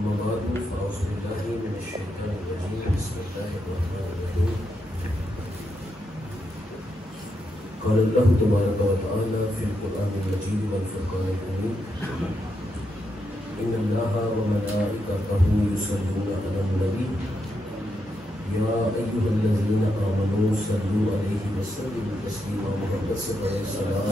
أما بعد فأعوذ بالله من الشيطان الرجيم بسم الله الرحمن الرحيم قال الله تبارك وتعالى في القرآن المجيد والفرقان الحميد إن الله وملائكته يصلون على النبي يا أيها الذين آمنوا صلوا عليه وسلموا تسليما محمد صلى الله عليه وسلم.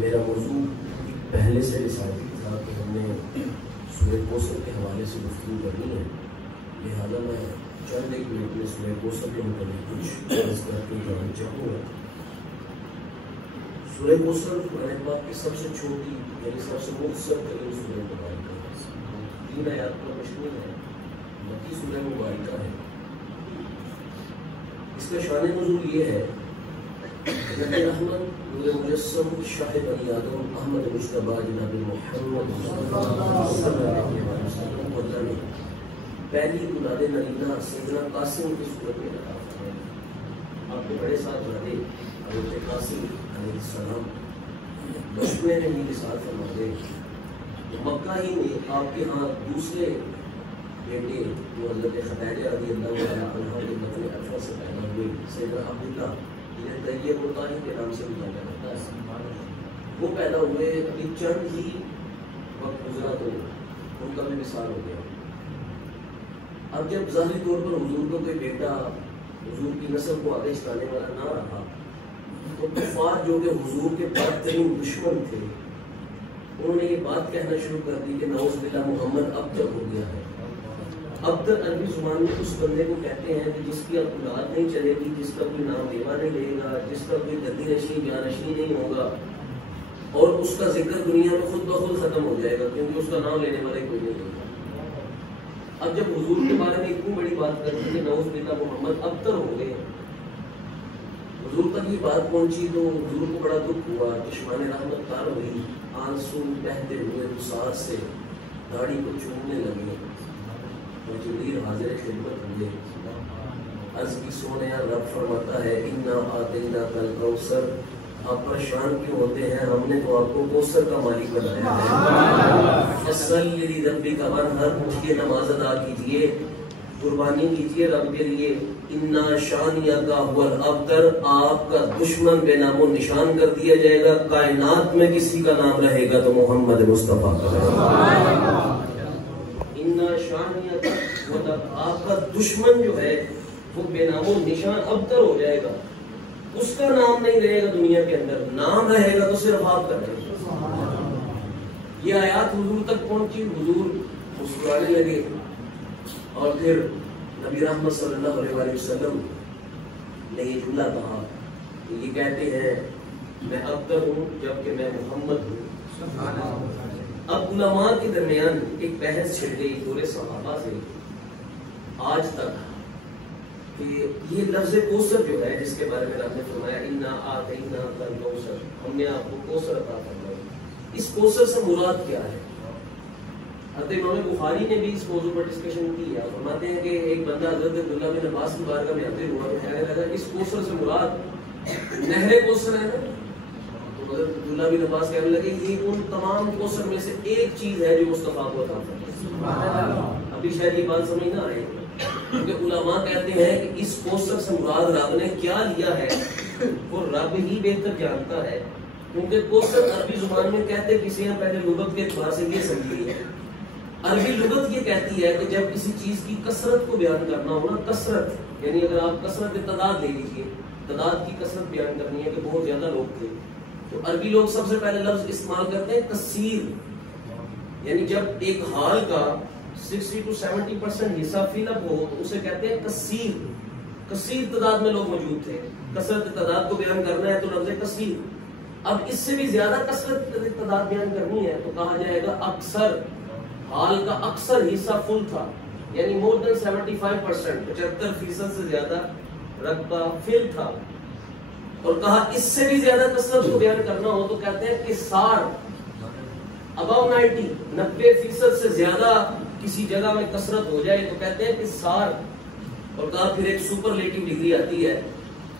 میرا موضوع پہلے سے ڈسائڈ تھا کہ ہم نے سورہ کوثر کے حوالے سے گفتگو کرنی ہے، لہٰذا میں چند ایک منٹ میں سورہ کوثر کے متعلق کچھ عرض کر کے جاننا چاہوں گا۔ سورہ کوثر قرآن پاک کی سب سے چھوٹی یعنی سب سے مختصر ترین سورہ مبارکہ ہے، 3 آیات پر مشتمل ہے، مکی سورہ مبارکہ ہے۔ اس کا شان نزول یہ ہے نبی احمد نور مجسم شاہ بنی آدم احمد مجتبیٰ جناب محمد صلی اللہ علیہ وسلم کو اللہ نے پہلی اولاد نرینہ سیدنا قاسم کی صورت میں عطا فرمایا۔ آپ کے بڑے صاحبزادے حضرت قاسم علیہ السلام بچپنے میں ہی وصال فرما گئے۔ مکہ ہی میں آپ کے ہاں دوسرے بیٹے جو حضرت خدیجہ رضی اللہ عنہا کے بطن عفا سے پیدا ہوئے سیدنا عبداللہ طیب الطاہر کے نام سے بھی جانا جاتا ہے، وہ پیدا ہوئے، ابھی چند ہی وقت گزرا تو ان کا بھی وصال ہو گیا۔ اب جب ظاہری طور پر حضور کو کوئی بیٹا حضور کی نسل کو آگے چلانے والا نہ رہا تو کفار جو کہ حضور کے بدترین دشمن تھے انہوں نے یہ بات کہنا شروع کر دی کہ نعوذ باللہ محمد ابتر ہو گیا ہے۔ ابتر عربی زبان میں اس بندے کو کہتے ہیں کہ جس کی اولاد نہیں چلے گی، جس کا کوئی نام لیوا نہیں لے گا، جس کا کوئی گدی نشین جانشین نہیں ہوگا، اور اس کا ذکر دنیا میں خود بخود ختم ہو جائے گا کیونکہ اس کا نام لینے والے کوئی نہیں ہوگا۔ اب جب حضور کے بارے میں اتنی بڑی بات کرتے کہ نعوذ باللہ محمد ابتر ہو گئے، حضور تک یہ بات پہنچی تو حضور کو بڑا دکھ ہوا، چشمان رحمت تار ہوئی، آنسو بہتے ہوئے رخسار سے داڑھی کو چومنے لگے اور جبریل حاضر خدمت ہوئے۔ عرض کی سونے رب فرماتا ہے انا آتیناک الکوثر، آپ پریشان کیوں ہوتے ہیں، ہم نے تو آپ کو کوثر کا مالک بنایا ہے۔ فصلی لربک وانحر، اٹھ کے نماز ادا کیجئے، قربانی کیجئے رب کے لیے۔ انا شانیک هو الابتر، آپ کا دشمن بے نام و نشان کر دیا جائے گا، کائنات میں کسی کا نام رہے گا تو محمد مصطفیٰ کا رہے گا۔ انا شانیک، مطلب آپ کا دشمن جو ہے وہ بے نام و نشان ابتر ہو جائے گا، اس کا نام نہیں رہے گا دنیا کے اندر، نام رہے گا تو صرف آپ کا رہے گا۔ یہ آیات حضور تک پہنچی، حضور مسکرانے لگے اور پھر نبی رحمت صلی اللہ علیہ وسلم نے یہ جملہ کہا کہ یہ کہتے ہیں میں ابتر ہوں جبکہ میں محمد ہوں۔ اب علماء کے درمیان ایک بحث چھڑ گئی دور صحابہ سے آج تک کہ یہ لفظ کوثر جو ہے جس کے بارے میں آپ نے فرمایا انا آتیناک الکوثر، ہم نے آپ کو کوثر عطا فرمایا، اس کوثر سے مراد کیا ہے؟ حضرت امام بخاری نے بھی اس موضوع پر ڈسکشن کی ہے، فرماتے ہیں کہ ایک بندہ حضرت عبداللہ بن عباس کی بارگاہ میں آتے ہوا کہنے لگا اس کوثر سے مراد نہر کوثر ہے نا؟ تو حضرت عبداللہ بن عباس کہنے لگے یہ ان تمام کوثر میں سے ایک چیز ہے جو مصطفیٰ کو عطا فرمائی۔ ابھی شاید یہ بات سمجھ نہ آئے کیونکہ علماء کہتے ہیں کہ اس کوثر سے مراد رب نے کیا لیا ہے وہ رب ہی بہتر جانتا ہے، کیونکہ کوثر عربی زبان میں کہتے کسی ہیں پہلے لغت کے اعتبار سے یہ سمجھیے، عربی لغت یہ کہتی ہے کہ جب کسی چیز کی کثرت کو بیان کرنا ہو نا، کثرت یعنی اگر آپ کثرت تعداد لے لیجیے، تعداد کی کثرت بیان کرنی ہے کہ بہت زیادہ لوگ تھے تو عربی لوگ سب سے پہلے لفظ استعمال کرتے ہیں کثیر، یعنی جب ایک حال کا 60 to 70% حصہ فل اپ ہو تو اسے کہتے ہیں کثیر، کثیر تعداد میں لوگ موجود تھے، کثرت تعداد کو بیان کرنا ہے تو لفظ کثیر۔ اب اس سے بھی زیادہ کثرت تعداد بیان کرنی ہے تو کہا جائے گا اکثر، حال کا اکثر حصہ فل تھا یعنی مور دین 75%، 75% سے زیادہ رقبہ فل تھا۔ اور کہا اس سے بھی زیادہ کثرت کو بیان کرنا ہو تو کہتے ہیں کثار، اباؤ 90% سے زیادہ کسی جگہ میں کثرت ہو جائے تو کہتے ہیں کہ سار، اور کہا پھر ایک سپرلیٹو ڈگری آتی ہے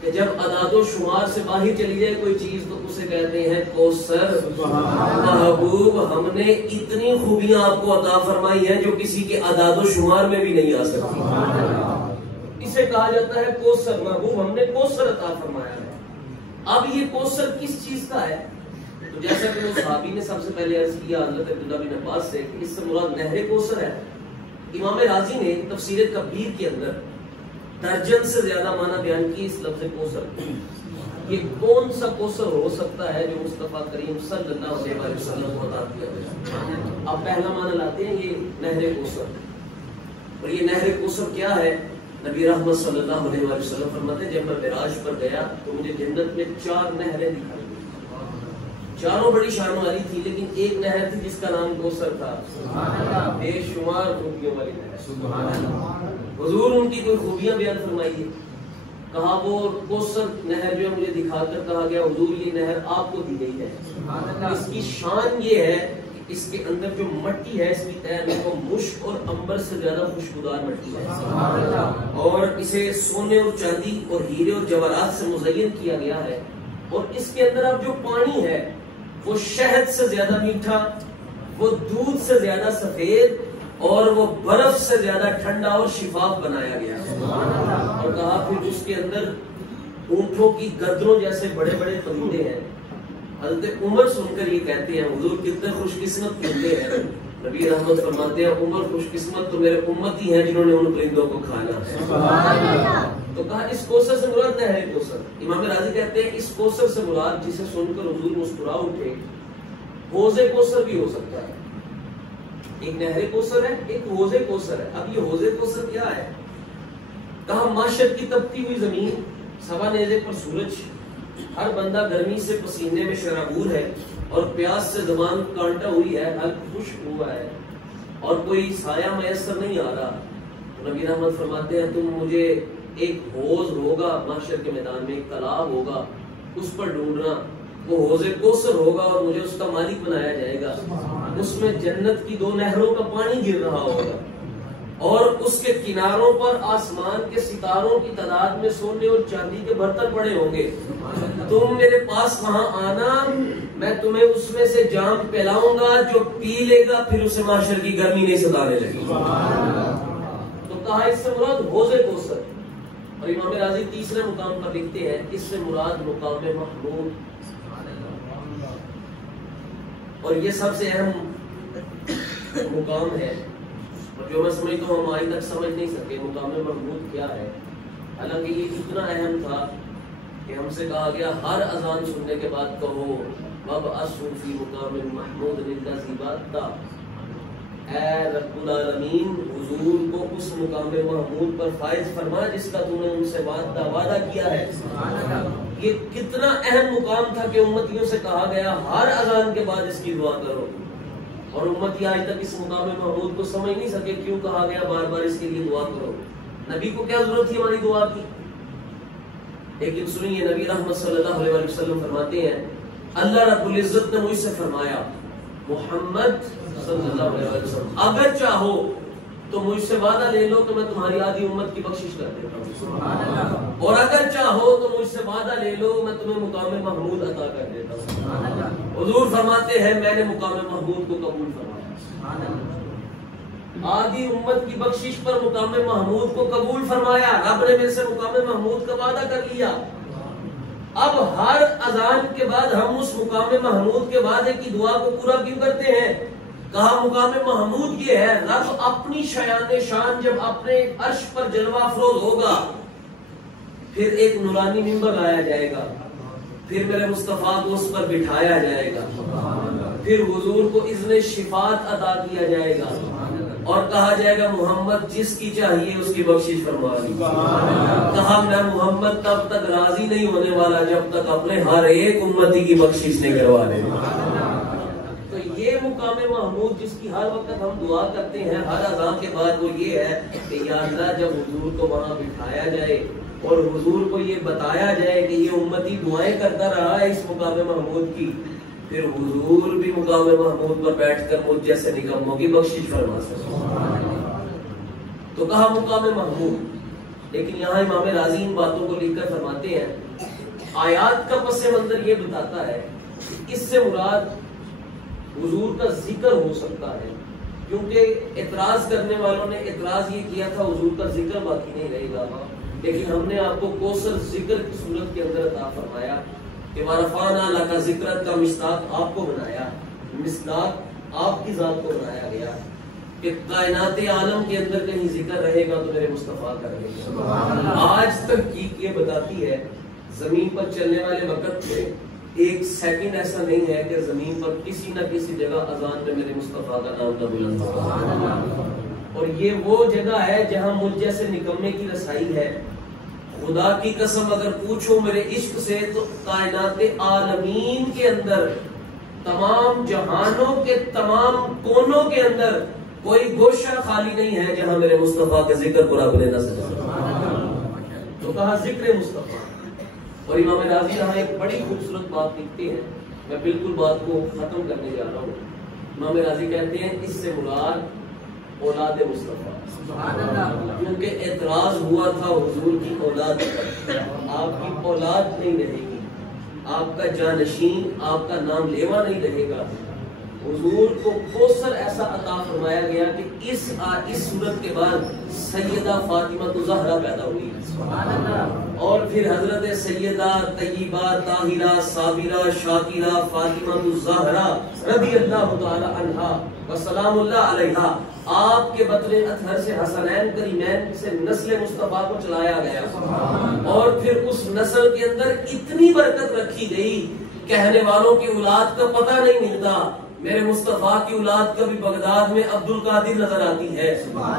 کہ جب اعداد و شمار سے باہر چلی جائے کوئی چیز تو اسے کہتے ہیں کوثر۔ محبوب ہم نے اتنی خوبیاں آپ کو عطا فرمائی ہیں جو کسی کے اعداد و شمار میں بھی نہیں آ سکتی، اسے کہا جاتا ہے کوثر۔ محبوب ہم نے کوثر عطا فرمایا ہے۔ اب یہ کوثر کس چیز کا ہے؟ تو جیسا کہ وہ صحابی نے سب سے پہلے عرض کیا حضرت عبداللہ بن عباس سے کہ اس سے مراد نہر کوثر ہے۔ امام راضی نے تفسیر کبیر کے اندر درجن سے زیادہ معنی بیان کی اس لفظ کوثر۔ یہ کون سا کوثر ہو سکتا ہے جو مصطفیٰ کریم صلی اللہ علیہ وسلم کو عطا کیا گیا؟ اب پہلا معنی لاتے ہیں یہ نہر کوثر، اور یہ نہر کوثر کیا ہے؟ نبی رحمت صلی اللہ علیہ وسلم فرماتے ہیں جب میں معراج پر گیا تو مجھے جنت میں 4 نہریں دکھائی، چاروں بڑی شان والی تھی، لیکن ایک نہر تھی جس کا نام کوثر تھا، بے شمار خوبیوں والی نہر۔ حضور ان کی کوئی خوبیاں بیان فرمائیے، کہا وہ کوثر نہر جو مجھے دکھا کر کہا گیا حضور یہ نہر آپ کو دی گئی ہے، اس کی شان یہ ہے کہ اس کے اندر جو مٹی ہے اس کی تہ میں وہ مشک اور عنبر سے زیادہ خوشبودار مٹی ہے، اور اسے سونے اور چاندی اور ہیرے اور جواہرات سے مزین کیا گیا ہے، اور اس کے اندر اب جو پانی ہے وہ شہد سے زیادہ میٹھا، وہ دودھ سے زیادہ سفید، اور وہ برف سے زیادہ ٹھنڈا اور شفاف بنایا گیا ہے۔ اور کہا پھر اس کے اندر اونٹوں کی گدروں جیسے بڑے بڑے پرندے ہیں۔ حضرت عمر سن کر یہ کہتے ہیں حضور کتنے خوش قسمت پرندے ہیں۔ نبی رحمت فرماتے ہیں عمر خوش قسمت تو میرے امتی ہیں جنہوں نے ان پرندوں کو کھانا ہے۔ تو کہا اس کوثر سے مراد نہر کوثر۔ امام راضی کہتے ہیں اس کوثر سے مراد جسے سن کر حضور مسکرا اٹھے حوض کوثر بھی ہو سکتا ہے۔ ایک نہر کوثر ہے، ایک حوض کوثر ہے۔ اب یہ حوض کوثر کیا ہے؟ کہا معاشر کی تپتی ہوئی زمین، سوا نیزے پر سورج، ہر بندہ گرمی سے پسینے میں شرابور ہے، اور پیاس سے زبان کانٹا ہوئی ہے، حلق خشک ہوا ہے، اور کوئی سایہ میسر نہیں آ رہا۔ نبی رحمت فرماتے ہیں تم مجھے ایک حوض ہوگا معاشر کے میدان میں، ایک تالاب ہوگا، اس پر ڈھونڈنا، وہ حوض کوثر ہوگا اور مجھے اس کا مالک بنایا جائے گا۔ اس میں جنت کی 2 نہروں کا پانی گر رہا ہوگا، اور اس کے کناروں پر آسمان کے ستاروں کی تعداد میں سونے اور چاندی کے برتن پڑے ہوں گے۔ تم میرے پاس وہاں آنا، میں تمہیں اس میں سے جام پلاؤں گا، جو پی لے گا پھر اسے معاشر کی گرمی نہیں ستانے لگی۔ تو کہا اس سے مراد حوض کوثر۔ اور امام راضی تیسرے مقام پر لکھتے ہیں اس سے مراد مقام محمود، اور یہ سب سے اہم مقام ہے، اور جو میں سمجھتا ہوں ہم آج تک سمجھ نہیں سکے مقام محمود کیا ہے۔ حالانکہ یہ اتنا اہم تھا کہ ہم سے کہا گیا ہر اذان سننے کے بعد کہو وَبْعَثْهُ فِي مُقَامٍ مَحْمُودٍ الَّذِي بَعَثْتَ، اے رب العالمین حضور کو اس مقام محمود پر فائز فرما جس کا تم نے ان سے وعدہ کیا ہے۔ یہ کتنا اہم مقام تھا کہ امتیوں سے کہا گیا ہر اذان کے بعد اس کی دعا کرو، اور امتی آج تک اس مقام محمود کو سمجھ نہیں سکے کیوں کہا گیا بار بار اس کے لیے دعا کرو۔ نبی کو کیا ضرورت تھی ہماری دعا کی؟ لیکن سنیے نبی رحمت صلی اللہ علیہ وسلم فرماتے ہیں اللہ رب العزت نے مجھ سے فرمایا محمد صلی اللہ علیہ وسلم اگر چاہو تو مجھ سے وعدہ لے لو کہ میں تمہاری آدھی امت کی بخشش کر دیتا ہوں، اور اگر چاہو تو مجھ سے وعدہ لے لو میں تمہیں مقام محمود عطا کر دیتا ہوں۔ حضور فرماتے ہیں میں نے مقام محمود کو قبول فرمایا، آدھی امت کی بخشش پر مقام محمود کو قبول فرمایا، رب نے میرے سے مقام محمود کا وعدہ کر لیا۔ اب ہر اذان کے بعد ہم اس مقام محمود کے وعدے کی دعا کو پورا کیوں کرتے ہیں؟ کہا مقام محمود یہ ہے رب اپنی شایان شان جب اپنے عرش پر جلوہ افروز ہوگا، پھر ایک نورانی ممبر لایا جائے گا، پھر میرے مصطفیٰ کو اس پر بٹھایا جائے گا، پھر حضور کو اذن شفاعت عطا کیا جائے گا، اور کہا جائے گا محمد جس کی چاہیے اس کی بخشش فرما دی۔ کہا میں محمد تب تک راضی نہیں ہونے والا جب تک اپنے ہر ایک امتی کی بخشش نہیں کروا لے۔ تو یہ مقام محمود جس کی ہر وقت ہم دعا کرتے ہیں ہر اذان کے بعد وہ یہ ہے کہ یا اللہ جب حضور کو وہاں بٹھایا جائے اور حضور کو یہ بتایا جائے کہ یہ امتی دعائیں کرتا رہا ہے اس مقام محمود کی، پھر حضور بھی مقام محمود پر بیٹھ کر مجھ جیسے نکموں کی بخشش فرما سکتے. تو کہا مقام محمود، لیکن یہاں امام راضی ان باتوں کو لکھ کر فرماتے ہیں آیات کا پس منظر یہ بتاتا ہے کہ اس سے مراد حضور کا ذکر ہو سکتا ہے، کیونکہ اعتراض کرنے والوں نے اعتراض یہ کیا تھا حضور کا ذکر باقی نہیں رہے گا، لیکن ہم نے آپ کو کوثر ذکر کی صورت کے اندر عطا فرمایا کہ وَرَفَعْنَا لَكَ ذِكْرَكَ کا مصداق آپ کو بنایا، مصداق آپ کی ذات کو بنایا گیا کہ کائنات عالم کے اندر کہیں ذکر رہے گا تو میرے مصطفیٰ کا رہے گا. آج تحقیق یہ بتاتی ہے زمین پر چلنے والے وقت میں ایک سیکنڈ ایسا نہیں ہے کہ زمین پر کسی نہ کسی جگہ اذان میں میرے مصطفیٰ کا نام نہ بلند ہو. اور یہ وہ جگہ ہے جہاں مجھ جیسے نکمے کی رسائی ہے. خدا کی قسم اگر پوچھو میرے عشق سے تو کائنات عالمین کے اندر تمام جہانوں کے تمام کونوں کے اندر کوئی گوشہ خالی نہیں ہے جہاں میرے مصطفیٰ کا ذکر پورا بنے نہ سکتا. تو کہا ذکر مصطفیٰ. اور امام راضی یہاں ایک بڑی خوبصورت بات لکھتے ہیں، میں بالکل بات کو ختم کرنے جا رہا ہوں. امام راضی کہتے ہیں اس سے مراد اولاد مصطفیٰ، کیونکہ اعتراض ہوا تھا حضور کی اولاد پر، آپ کی اولاد نہیں رہے گی، آپ کا جانشین، آپ کا نام لیوا نہیں رہے گا. حضور کو کوثر ایسا عطا فرمایا گیا کہ اس صورت کے بعد سیدہ فاطمہ زہرا پیدا ہوئی، اور پھر حضرت سیدہ طیبہ طاہرہ صابرہ شاکرہ فاطمہ زہرا رضی اللہ تعالی عنہا وسلام اللہ علیہا، آپ کے بطن اطہر سے حسنین کریمین سے نسل مصطفیٰ کو چلایا گیا، اور پھر اس نسل کے اندر اتنی برکت رکھی گئی کہنے والوں کی اولاد کا پتہ نہیں ملتا. میرے مصطفیٰ کی اولاد کبھی بغداد میں عبد القادر نظر آتی ہے،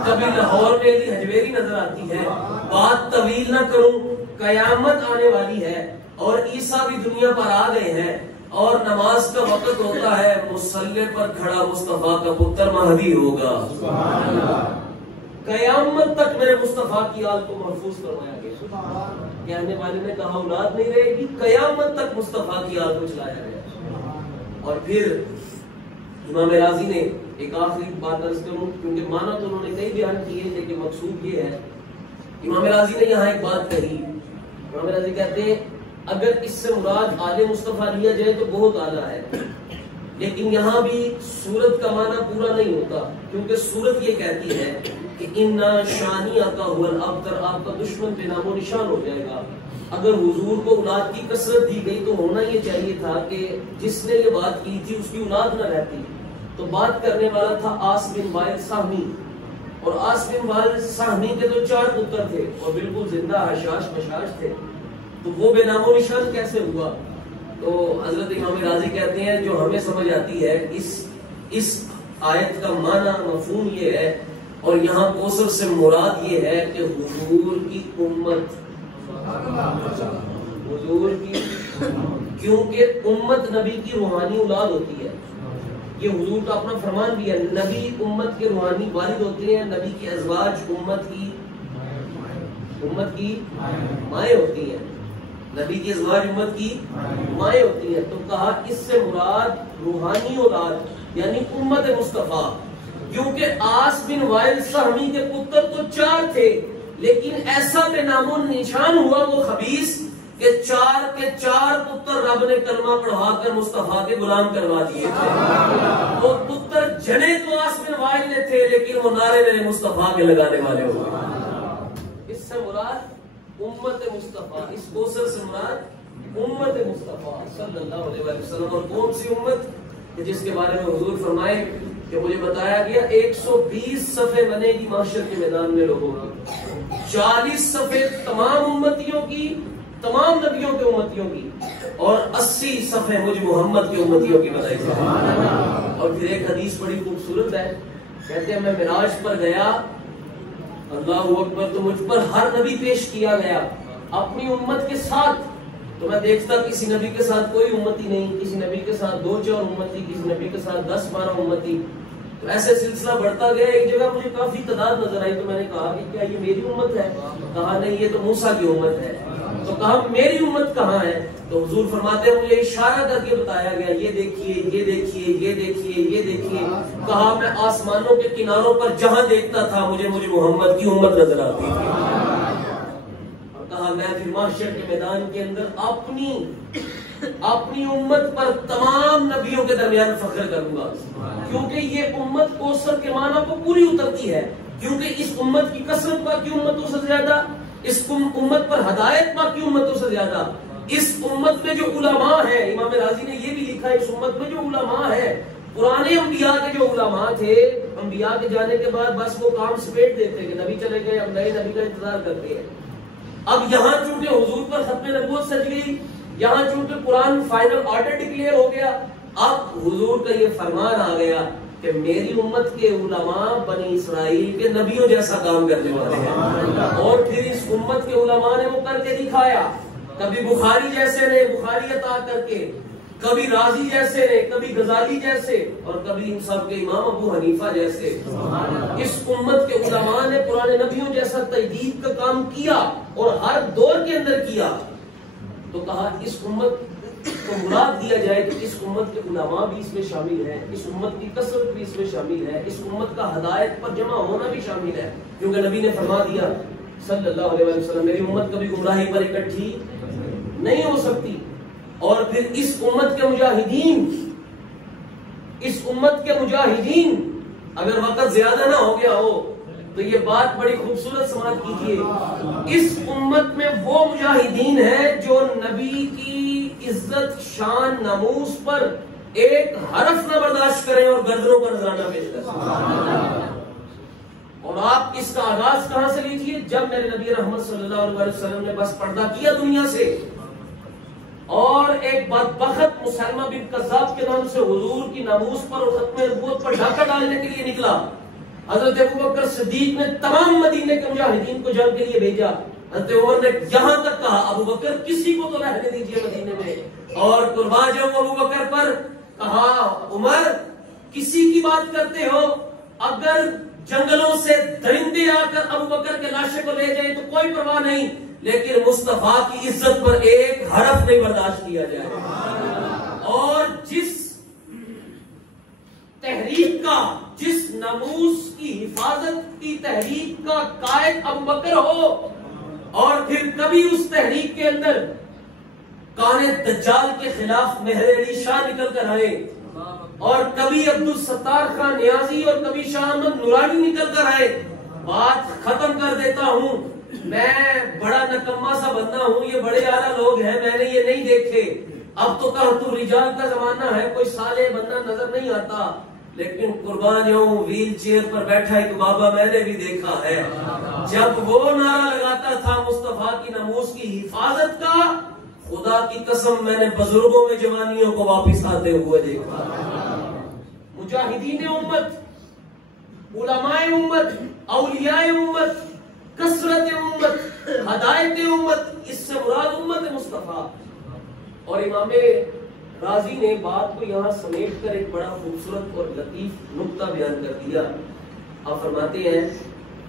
کبھی لاہور میں علی حجویری نظر آتی ہے. بات طویل نہ کروں، قیامت آنے والی ہے اور عیسیٰ بھی دنیا پر آ گئے ہیں، اور نماز کا وقت ہوتا ہے، مصلی پر کھڑا مصطفیٰ کا پتر مہدی ہوگا. قیامت تک میرے مصطفیٰ کی آل کو محفوظ کروایا گیا. کہنے والے نے کہا اولاد نہیں رہے گی، قیامت تک مصطفیٰ کی آل کو چلایا گیا. اور پھر امام راضی نے ایک آخری بات عرض کروں، کیونکہ مانا تو انہوں نے کئی بیان کیے لیکن مقصود یہ ہے. امام راضی نے یہاں ایک بات کہی، امام راضی کہتے ہیں اگر اس سے مراد آل مصطفیٰ لیا جائے تو بہت اعلیٰ ہے، لیکن یہاں بھی سورت کا معنی پورا نہیں ہوتا، کیونکہ سورت یہ کہتی ہے کہ اِنَّا شَانِئَکَ هُوَ الْأَبْتَرُ، آپ کا دشمن بے نام و نشان ہو جائے گا. اگر حضور کو اولاد کی کثرت دی گئی تو ہونا یہ چاہیے تھا کہ جس نے یہ بات کی تھی اس کی اولاد نہ رہتی. تو بات کرنے والا تھا آس بن وائل سہمی، اور آس بن وائل سہمی کے تو 4 پتر تھے اور بالکل زندہ حشاش مشاش تھے، تو وہ بے نام و نشان کیسے ہوا؟ تو حضرت امام راضی کہتے ہیں جو ہمیں سمجھ آتی ہے اس آیت کا معنی مفہوم یہ ہے، اور یہاں کوثر سے مراد یہ ہے کہ حضور کی امت، حضور کی، کیونکہ امت نبی کی روحانی اولاد ہوتی ہے. یہ حضور کا اپنا فرمان بھی ہے، نبی امت کے روحانی والد ہوتے ہیں، نبی کی ازواج امت کی مائیں ہوتی ہیں، نبی کی ازواج امت کی مائیں ہوتی ہیں. تو کہا اس سے مراد روحانی اولاد یعنی امت مصطفیٰ، کیونکہ آس بن وائل سہمی کے پتر تو 4 تھے، لیکن ایسا بے نام و نشان ہوا وہ خبیث کہ 4 کے 4 پتر رب نے کلمہ پڑھا کر مصطفیٰ کے غلام کروا دیے تھے. وہ پتر جنے تو آس بن وائل نے تھے، لیکن وہ نعرے میرے مصطفیٰ کے لگانے والے ہو گئے. اس سے مراد امت مصطفیٰ، اس کوثر سے مراد امت مصطفیٰ صلی اللہ علیہ وسلم. اور کون سی امت کہ جس کے بارے میں حضور فرمائے کہ مجھے بتایا گیا 120 صفحے بنے گی محشر کے میدان میں لوگوں کا، 40 صفحے تمام امتیوں کی، تمام نبیوں کے امتیوں کی، اور 80 صفحے مجھ محمد کے امتیوں کی بتائی جائے. اور پھر ایک حدیث بڑی خوبصورت ہے، کہتے ہیں میں معراج پر گیا، اللہ اکبر، تو مجھ پر ہر نبی پیش کیا گیا اپنی امت کے ساتھ. تو میں دیکھتا کسی نبی کے ساتھ کوئی امتی نہیں، کسی نبی کے ساتھ 2-4 امتی، کسی نبی کے ساتھ 10-12 امتی. تو ایسے سلسلہ بڑھتا گیا. ایک جگہ مجھے کافی تعداد نظر آئی تو میں نے کہا کہ کیا یہ میری امت ہے؟ کہا نہیں، یہ تو موسیٰ کی امت ہے. تو کہا میری امت کہاں ہے؟ تو حضور فرماتے ہیں مجھے اشارہ کر کے بتایا گیا یہ دیکھیے یہ دیکھیے یہ دیکھیے یہ دیکھیے. کہا میں آسمانوں کے کناروں پر جہاں دیکھتا تھا مجھے محمد کی امت نظر آتی تھی. اور کہا میں پھر محشر کے میدان کے اندر اپنی امت پر تمام نبیوں کے درمیان فخر کروں گا، کیونکہ یہ امت کوثر کے معنی کو پوری اترتی ہے. کیونکہ اس امت کی کثرت باقی امتوں سے زیادہ، اس امت پر ہدایت باقی امتوں سے زیادہ. اس امت میں جو علماء ہیں، امام راضی نے یہ بھی لکھا ہے، اس امت میں جو علماء ہیں، پرانے انبیاء کے جو علماء تھے، انبیاء کے جانے کے بعد بس وہ کام سمیٹ دیتے کہ نبی چلے گئے، اب نئے نبی کا انتظار کرتے ہیں. اب یہاں چونکہ حضور پر ختم نبوت سج گئی، یہاں چونکہ قرآن فائنل آرڈر ڈکلیئر ہو گیا، اب حضور کا یہ فرمان آ گیا کہ میری امت کے علماء بنی اسرائیل کے نبیوں جیسا کام کرنے والے ہیں. اور پھر اس امت کے علماء نے وہ کر کے دکھایا. کبھی بخاری جیسے نے بخاری عطا کر کے، کبھی رازی جیسے نے، کبھی غزالی جیسے، اور کبھی ان سب کے امام ابو حنیفہ جیسے. اس امت کے علماء نے پرانے نبیوں جیسا تجدید کا کام کیا اور ہر دور کے اندر کیا. تو کہا اس امت کو مراد دیا جائے کہ اس امت کے علماء بھی اس میں شامل ہیں، اس امت کی کثرت بھی اس میں شامل ہے، اس امت کا ہدایت پر جمع ہونا بھی شامل ہے. کیونکہ نبی نے فرما دیا صلی اللہ علیہ وسلم میری امت کبھی گمراہی پر اکٹھی نہیں ہو سکتی. اور پھر اس امت کے مجاہدین اگر وقت زیادہ نہ ہو گیا ہو تو یہ بات بڑی خوبصورت سماعت کیجیے. اس امت میں وہ مجاہدین ہیں جو نبی کی عزت شان ناموس پر ایک حرف نہ برداشت کریں اور گردنوں کا نذرانہ پیش کریں. اور آپ اس کا آغاز کہاں سے لیجیے؟ جب میرے نبی رحمت صلی اللہ علیہ وسلم نے بس پردہ کیا دنیا سے اور ایک بدبخت مسلمہ بن کذاب کے نام سے حضور کی ناموس پر اور ختم نبوت پر ڈھاکہ ڈالنے کے لیے نکلا. حضرت ابوبکر صدیق نے تمام مدینے کے مجاہدین کو جنگ کے لیے بھیجا. حضرت عمر نے یہاں تک کہا ابوبکر کسی کو تو رہنے دیجیے مدینے میں، اور قربان جاؤں ابوبکر پر. کہا عمر کسی کی بات کرتے ہو، اگر جنگلوں سے درندے آ کر ابوبکر کے لاشے کو لے جائیں تو کوئی پرواہ نہیں، لیکن مصطفیٰ کی عزت پر ایک حرف نہیں برداشت کیا جائے. اور جس تحریک کا، جس ناموس کی حفاظت کی تحریک کا قائد ابوبکر ہو، اور پھر کبھی اس تحریک کے اندر کان دجال کے خلاف مہر علی شاہ نکل کر آئے، اور کبھی عبدالستار خان نیازی اور کبھی شاہ احمد نورانی نکل کر آئے. بات ختم کر دیتا ہوں، میں بڑا نکما سا بندہ ہوں، یہ بڑے اعلیٰ لوگ ہیں، میں نے یہ نہیں دیکھے. اب تو کہتو رجال کا زمانہ ہے، کوئی صالح بندہ نظر نہیں آتا، لیکن قربان جاؤں ویل چیئر پر بیٹھا ایک بابا میں نے بھی دیکھا ہے. جب وہ نعرہ لگاتا تھا مصطفیٰ کی ناموس کی حفاظت کا، خدا کی قسم میں نے بزرگوں میں جوانیوں کو واپس آتے ہوئے دیکھا. مجاہدین امت، علماء امت، اولیاء امت، کثرت امت، ہدایت امت، اس سے مراد امت مصطفیٰ. اور امام راضی نے بات کو یہاں سمیٹ کر ایک بڑا خوبصورت اور لطیف نقطہ بیان کر دیا. آپ فرماتے ہیں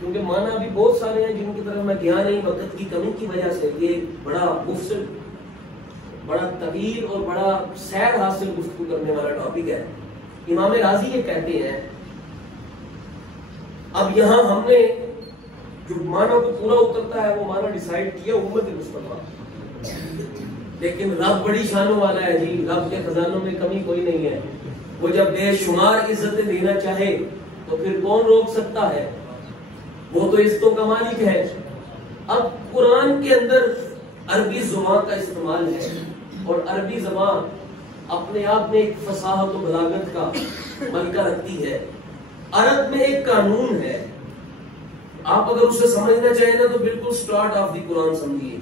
کیونکہ معنی بھی بہت سارے ہیں جن کی طرف میں گیا نہیں وقت کی کمی کی وجہ سے، یہ بڑا مفصل، بڑا طویل اور بڑا سیر حاصل گفتگو کرنے والا ٹاپک ہے. امام راضی یہ کہتے ہیں اب یہاں ہم نے جو معنی کو پورا اترتا ہے وہ معنی ڈیسائیڈ کیا امت مصطفیٰ، لیکن رب بڑی شانوں والا ہے جی، رب کے خزانوں میں کمی کوئی نہیں ہے. وہ جب بے شمار عزتیں دینا چاہے تو پھر کون روک سکتا ہے؟ وہ تو عزتوں کا مالک ہے. اب قرآن کے اندر عربی زبان کا استعمال ہے، اور عربی زبان اپنے آپ میں ایک فصاحت و بلاغت کا ملکہ رکھتی ہے. عرب میں ایک قانون ہے، آپ اگر اسے سمجھنا چاہیں نا تو بالکل سٹارٹ آف دی قرآن سمجھیے.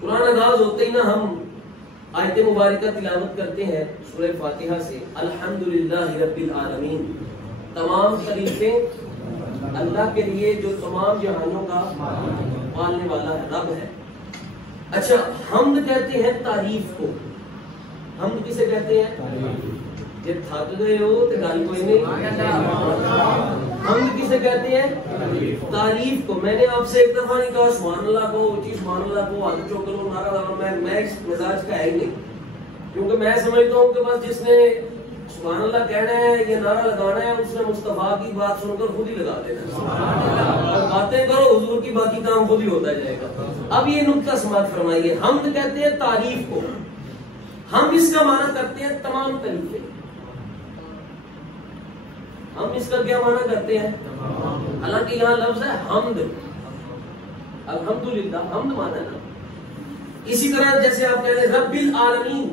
قرآن آغاز ہوتے ہی نا ہم آیت مبارکہ تلاوت کرتے ہیں سورہ فاتحہ سے، الحمدللہ رب العالمین، تمام تعریفیں اللہ کے لیے جو تمام جہانوں کا پالنے والا ہے، رب ہے. اچھا حمد کہتے ہیں تعریف کو، حمد کسے کہتے ہیں؟ جب تھک گئے ہو تو گل کوئی نہیں. حمد کسے کہتے ہیں؟ تعریف کو. میں نے آپ سے ایک دفعہ نہیں کہا سبحان اللہ کو، اونچی سبحان اللہ کو، ہاتھ چوک کرو، نعرہ لگاؤ. میں اس مزاج کا ہے ہی نہیں، کیونکہ میں سمجھتا ہوں کہ بس جس نے سبحان اللہ کہنا ہے یا نعرہ لگانا ہے اس نے مصطفیٰ کی بات سن کر خود ہی لگا دینا. اور باتیں کرو حضور کی، باقی کام خود ہی ہوتا جائے گا. اب یہ نقطہ سماعت فرمائیے. حمد کہتے ہیں تعریف کو. ہم اس کا معنی کرتے ہیں تمام طریقے. ہم اس کا کیا معنی کرتے ہیں؟ حالانکہ یہاں لفظ ہے حمد. الحمدللہ حمد معنی ہے نا. اسی طرح جیسے آپ کہتے ہیں رب العالمین.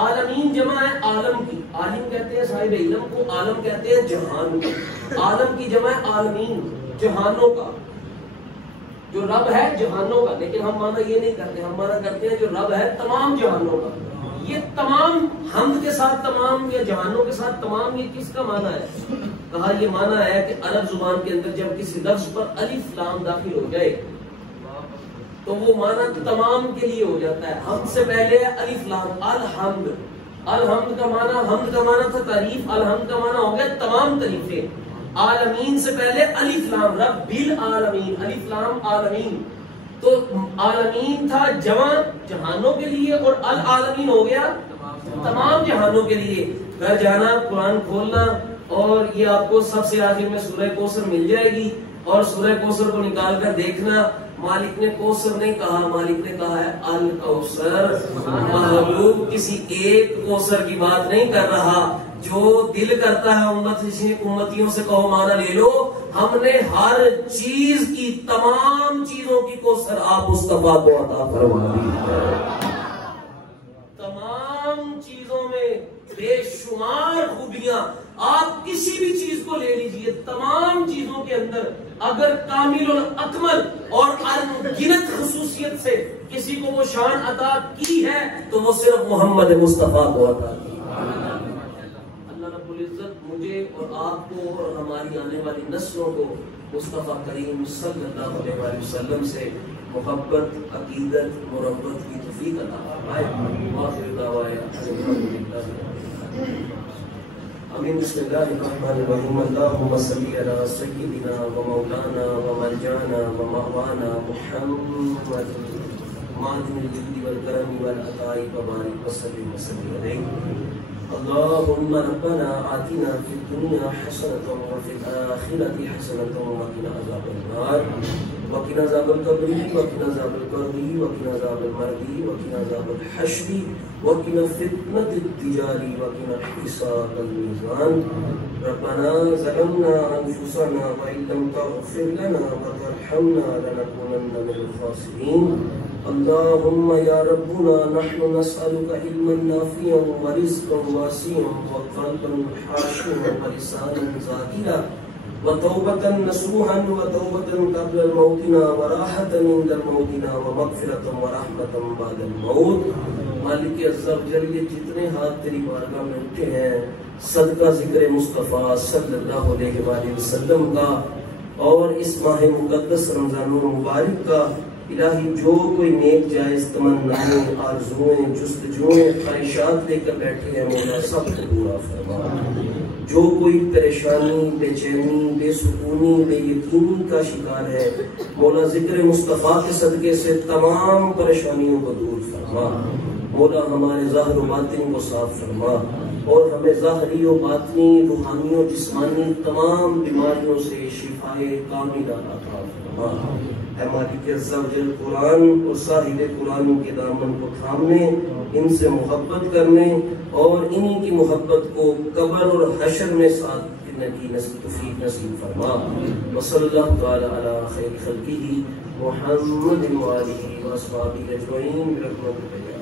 عالمین جمع ہے عالم کی. عالم کہتے ہیں صاحب علم کو، عالم کہتے ہیں جہان کو. عالم کی جمع ہے عالمین، جہانوں کا. جو رب ہے جہانوں کا، لیکن ہم معنی یہ نہیں کرتے. ہم معنی کرتے ہیں جو رب ہے تمام جہانوں کا. یہ تمام حمد کے ساتھ تمام یا جہانوں کے ساتھ تمام، یہ کس کا معنی ہے؟ کہا یہ معنی ہے کہ عرب زبان کے اندر جب کسی لفظ پر الف لام داخل ہو جائے تو وہ معنی تمام کے لیے ہو جاتا ہے. حمد سے پہلے ہے الف لام الحمد. الحمد کا معنی، حمد کا معنی تھا تعریف، الحمد کا معنی ہو گیا تمام تعریفیں. عالمین سے پہلے الف لام رب العالمین، الف لام عالمین. تو عالمین تھا جمع جہانوں کے لیے اور العالمین ہو گیا تمام جہانوں کے لیے. گھر جانا، قرآن کھولنا، اور یہ آپ کو سب سے آخر میں سورہ کوثر مل جائے گی، اور سورہ کوثر کو نکال کر دیکھنا. مالک نے کوثر نہیں کہا، مالک نے کہا ہے الکوثر. محبوب کسی ایک کوثر کی بات نہیں کر رہا. جو دل کرتا ہے امتیوں سے کہو مانا لے لو. ہم نے ہر چیز کی، تمام چیزوں کی کوثر آپ مصطفیٰ کو عطا فرما دی. تمام چیزوں میں بے شمار خوبیاں. آپ کسی بھی چیز کو لے لیجئے، تمام چیزوں کے اندر اگر کامل الاکمل اور انگنت خصوصیت سے کسی کو وہ شان عطا کی ہے تو وہ صرف محمد مصطفیٰ کو عطا کی. اللہ رب العزت مجھے اور آپ کو اور ہماری آنے والی نسلوں کو مصطفیٰ کریم صلی اللہ علیہ وسلم سے محبت، عقیدت، مربت کی توفیق عطا فرمائے. آخر دعوانا الحمدللہ. آمین. بسم اللہ الرحمن الرحیم. اللہم صلی علی سیدنا و مولانا و مرجانا و مأوانا محمد معدن الجود والکرم والعطاء وبارک وسلم وسلم علیہ. اللهم ربنا آتنا في الدنيا حسنة وفي الآخرة حسنة وقنا عذاب النار وقنا عذاب القبر وقنا عذاب القرب وقنا عذاب المرض وقنا عذاب الحشر وقنا فتنة الدجال وقنا حساب الميزان. ربنا ظلمنا أنفسنا وإن لم تغفر لنا وترحمنا لنكونن من الخاسرين. اللهم يا ربنا نحن نسألك علما نافعا ورزقا واسعا وقلبا خاشعا ولسانا ذاكرا وتوبة نصوحا وتوبة قبل الموتنا وراحة عند الموتنا ومغفرة ورحمة بعد الموت. مالک عز و جل یہ جتنے ہاتھ تیری بارگاہ میں اٹھے ہیں صدقہ ذکر مصطفیٰ صلی اللہ علیہ وآلہ وسلم کا اور اس ماہ مقدس رمضان المبارک کا، الہی جو کوئی نیک جائز تمنائیں، آرزوئیں، جستجوئیں، خواہشات لے کر بیٹھے ہیں مولا سب کو پورا فرما. جو کوئی پریشانی، بے چینی، بے سکونی، بے یقینی کا شکار ہے مولا ذکر مصطفیٰ کے صدقے سے تمام پریشانیوں کو دور فرما. مولا ہمارے ظاہر و باطن کو صاف فرما اور ہمیں ظاہری و باطنی، روحانی و جسمانی تمام بیماریوں سے شفائے کاملہ عطا فرما. اے مالک عز و جل قرآن اور صاحب قرآن کے دامن کو تھامنے، ان سے محبت کرنے اور انہی کی محبت کو قبر اور حشر میں ساتھ کرنے کی توفیق نصیب فرما. وصلی اللہ تعالی علی خیر خلقہ محمد وآلہ واصحابہ اجمعین برحمتک یا